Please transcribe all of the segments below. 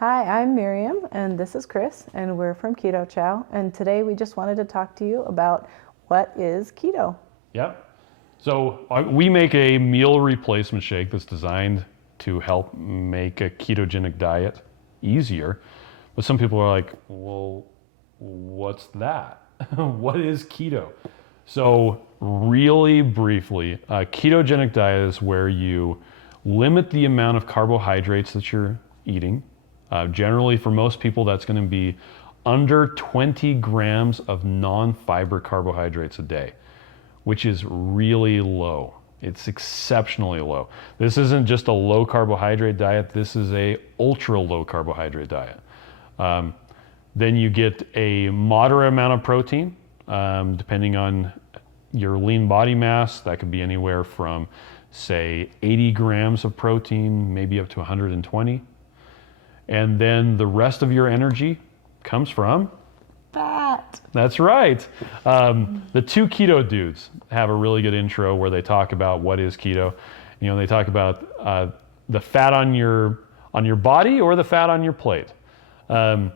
Hi, I'm Miriam, and this is Chris, and we're from Keto Chow. And today we just wanted to talk to you about what is keto. Yep. So we make a meal replacement shake that's designed to help make a ketogenic diet easier. But some people are like, well, what's that? What is keto? So really briefly, a ketogenic diet is where you limit the amount of carbohydrates that you're eating. Generally, for most people, that's going to be under 20 grams of non-fiber carbohydrates a day, which is really low. It's exceptionally low. This isn't just a low carbohydrate diet. This is a ultra low carbohydrate diet. Then you get a moderate amount of protein, depending on your lean body mass. That could be anywhere from, say, 80 grams of protein, maybe up to 120. And then the rest of your energy comes from Fat. That's right. The two keto dudes have a really good intro where they talk about what is keto. You know, they talk about the fat on your body or the fat on your plate. So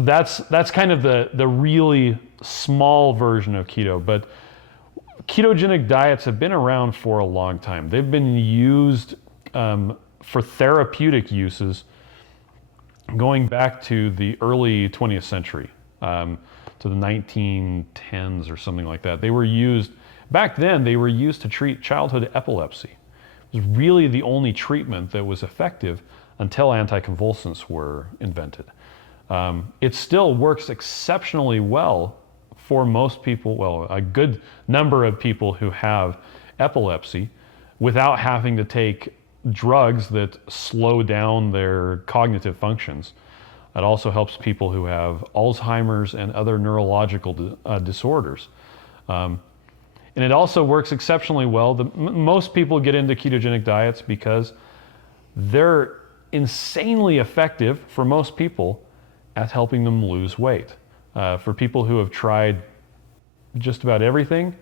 that's kind of the really small version of keto. But ketogenic diets have been around for a long time. They've been used for therapeutic uses going back to the early 20th century, to the 1910s or something like that. They were used, back then, they were used to treat childhood epilepsy. It was really the only treatment that was effective until anticonvulsants were invented. It still works exceptionally well for most people, well, a good number of people who have epilepsy without having to take drugs that slow down their cognitive functions. It also helps people who have Alzheimer's and other neurological disorders. And it also works exceptionally well. Most people get into ketogenic diets because they're insanely effective for most people at helping them lose weight. For people who have tried just about everything,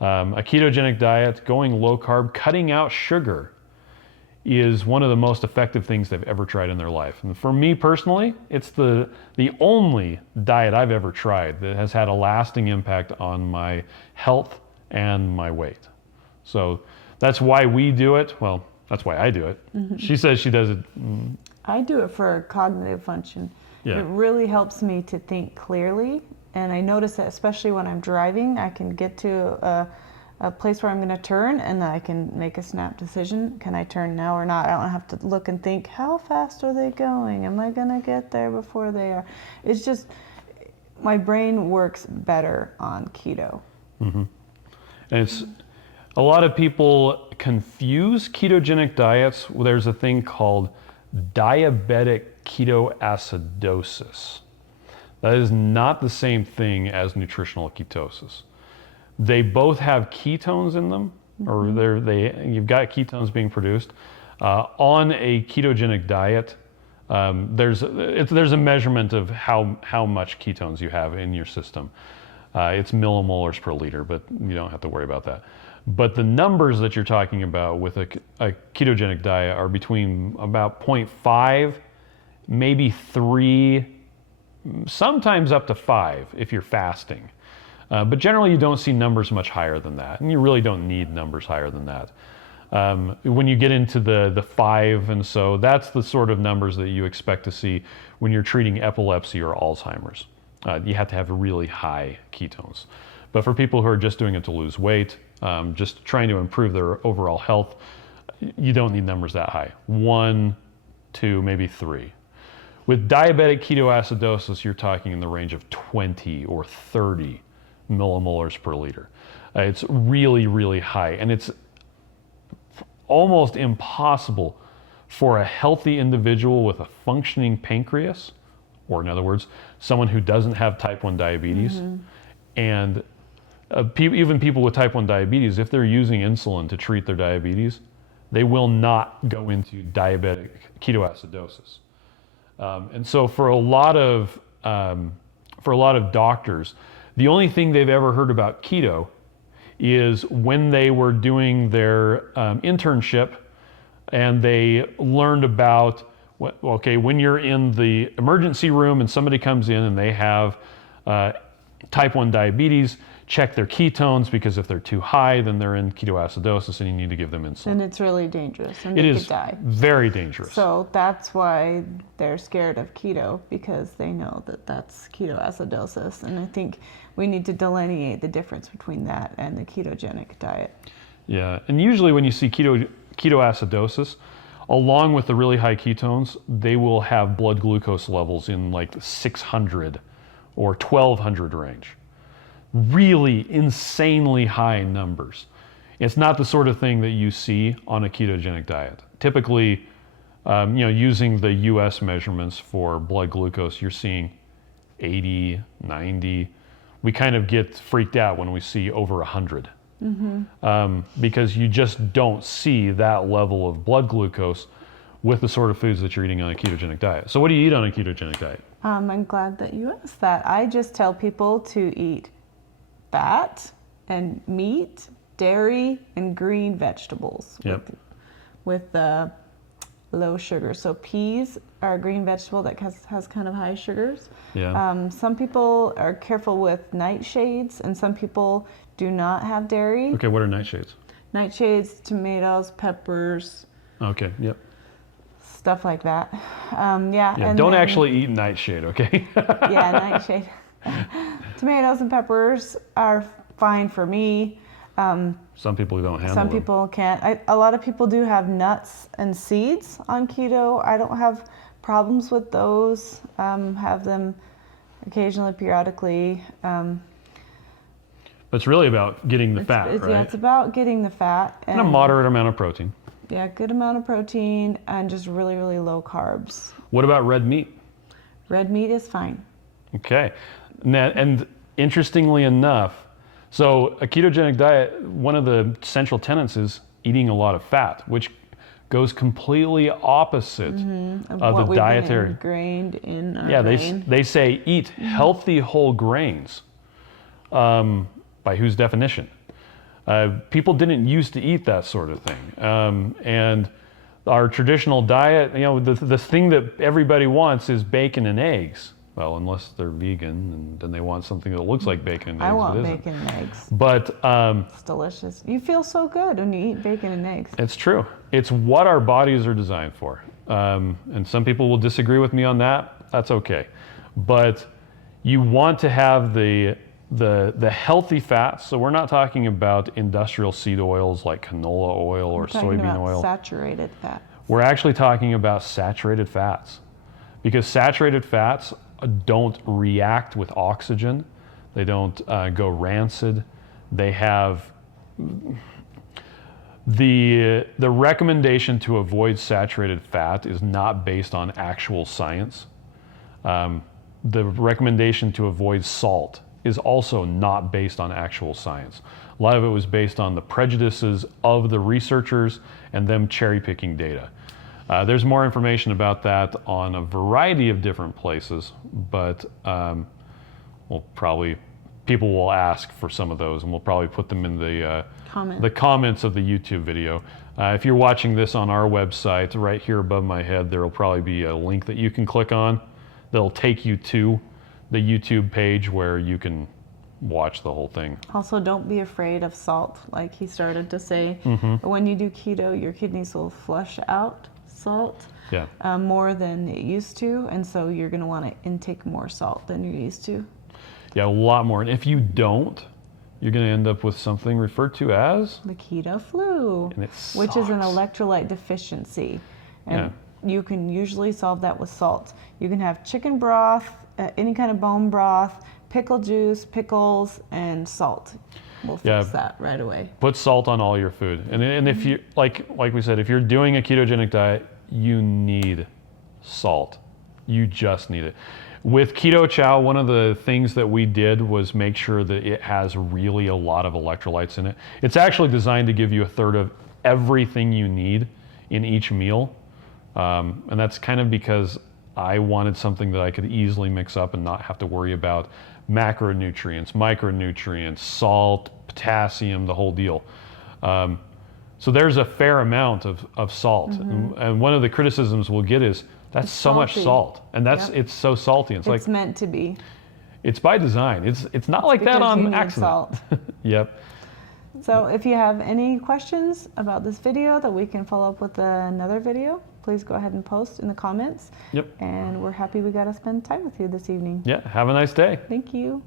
a ketogenic diet, going low carb, cutting out sugar, is one of the most effective things they've ever tried in their life. And for me personally, it's the only diet I've ever tried that has had a lasting impact on my health and my weight. So that's why we do it. Well, that's why I do it. Mm-hmm. She says she does it. I do it for cognitive function. Yeah. It really helps me to think clearly. And I notice that especially when I'm driving, I can get to a place where I'm going to turn and then I can make a snap decision. Can I turn now or not? I don't have to look and think, how fast are they going? Am I going to get there before they are? It's just, my brain works better on keto. Mm-hmm. And it's, a lot of people confuse ketogenic diets. There's a thing called diabetic ketoacidosis. That is not the same thing as nutritional ketosis. They both have ketones in them, or you've got ketones being produced. On a ketogenic diet, there's a measurement of how much ketones you have in your system. It's millimolars per liter, but you don't have to worry about that. But the numbers that you're talking about with a ketogenic diet are between about 0.5, maybe 3, sometimes up to 5 if you're fasting. But generally, you don't see numbers much higher than that, and you really don't need numbers higher than that. When you get into the 5 and so, that's the sort of numbers that you expect to see when you're treating epilepsy or Alzheimer's. You have to have really high ketones. But for people who are just doing it to lose weight, just trying to improve their overall health, you don't need numbers that high. 1, 2, maybe 3. With diabetic ketoacidosis, you're talking in the range of 20 or 30 millimolars per liter. It's really, really high, and it's almost impossible for a healthy individual with a functioning pancreas, or in other words, someone who doesn't have type 1 diabetes, and even people with type 1 diabetes, if they're using insulin to treat their diabetes, they will not go into diabetic ketoacidosis. And so for a lot of doctors, the only thing they've ever heard about keto is when they were doing their internship and they learned about Okay, when you're in the emergency room and somebody comes in and they have type 1 diabetes, check their ketones, because if they're too high, then they're in ketoacidosis and you need to give them insulin. And it's really dangerous, and It they is could die. very dangerous. So that's why they're scared of keto, because they know that that's ketoacidosis. And I think we need to delineate the difference between that and the ketogenic diet. Yeah, and usually when you see ketoacidosis, along with the really high ketones, they will have blood glucose levels in like the 600 or 1200 range. Really insanely high numbers. It's not the sort of thing that you see on a ketogenic diet. Typically, using the US measurements for blood glucose, you're seeing 80, 90. We kind of get freaked out when we see over 100. Because you just don't see that level of blood glucose with the sort of foods that you're eating on a ketogenic diet. So what do you eat on a ketogenic diet? I'm glad that you asked that. I just tell people to eat fat and meat, dairy, and green vegetables with low sugar. So peas are a green vegetable that has kind of high sugars. Yeah. Some people are careful with nightshades, and some people do not have dairy. Okay, what are nightshades? Nightshades, tomatoes, peppers. Okay, yep. Stuff like that. Yeah, and don't then, actually eat nightshade, okay? Yeah, nightshade. Tomatoes and peppers are fine for me. Some people don't handle Some them. people can't. A lot of people do have nuts and seeds on keto. I don't have problems with those. Have them occasionally, periodically. But it's really about getting the fat, right? Yeah, it's about getting the fat. And a moderate amount of protein. Yeah, good amount of protein and just really, really low carbs. What about red meat? Red meat is fine. Okay. And interestingly enough, so a ketogenic diet, one of the central tenets is eating a lot of fat, which goes completely opposite of the dietary. Ingrained in our brain. They say eat healthy whole grains. By whose definition? People didn't used to eat that sort of thing. And our traditional diet, the thing that everybody wants is bacon and eggs. Well, unless they're vegan, and then they want something that looks like bacon and eggs. I want bacon and eggs. But it's delicious. You feel so good when you eat bacon and eggs. It's true. It's what our bodies are designed for. And some people will disagree with me on that. That's okay. But you want to have the healthy fats. So we're not talking about industrial seed oils like canola oil or soybean oil. Saturated fat. We're actually talking about saturated fats, because saturated fats don't react with oxygen. They don't go rancid. They have the recommendation to avoid saturated fat is not based on actual science. The recommendation to avoid salt is also not based on actual science. A lot of it was based on the prejudices of the researchers and them cherry picking data. There's more information about that on a variety of different places, but people will ask for some of those, and we'll probably put them in the comments of the YouTube video. If you're watching this on our website, right here above my head, there will probably be a link that you can click on that'll take you to the YouTube page where you can watch the whole thing. Also, don't be afraid of salt, like he started to say. When you do keto, your kidneys will flush out salt more than it used to, and so you're going to want to intake more salt than you're used to. Yeah, a lot more. And if you don't, you're going to end up with something referred to as the keto flu, and which is an electrolyte deficiency. And you can usually solve that with salt. You can have chicken broth, any kind of bone broth, pickle juice, pickles, and salt. We'll fix that right away. Put salt on all your food. And if you, like we said, if you're doing a ketogenic diet, you need salt. You just need it. With Keto Chow, one of the things that we did was make sure that it has really a lot of electrolytes in it. It's actually designed to give you a third of everything you need in each meal. And that's kind of because I wanted something that I could easily mix up and not have to worry about macronutrients, micronutrients, salt, potassium, the whole deal. So there's a fair amount of salt. And one of the criticisms we'll get is, That's It's so much salty. salt, and Yep. it's so salty. It's like, meant to be. it's by design. It's not like that Because you on need accident. salt. Yep. So if you have any questions about this video that we can follow up with another video, please go ahead and post in the comments. Yep. And we're happy we got to spend time with you this evening. Yeah. Have a nice day. Thank you.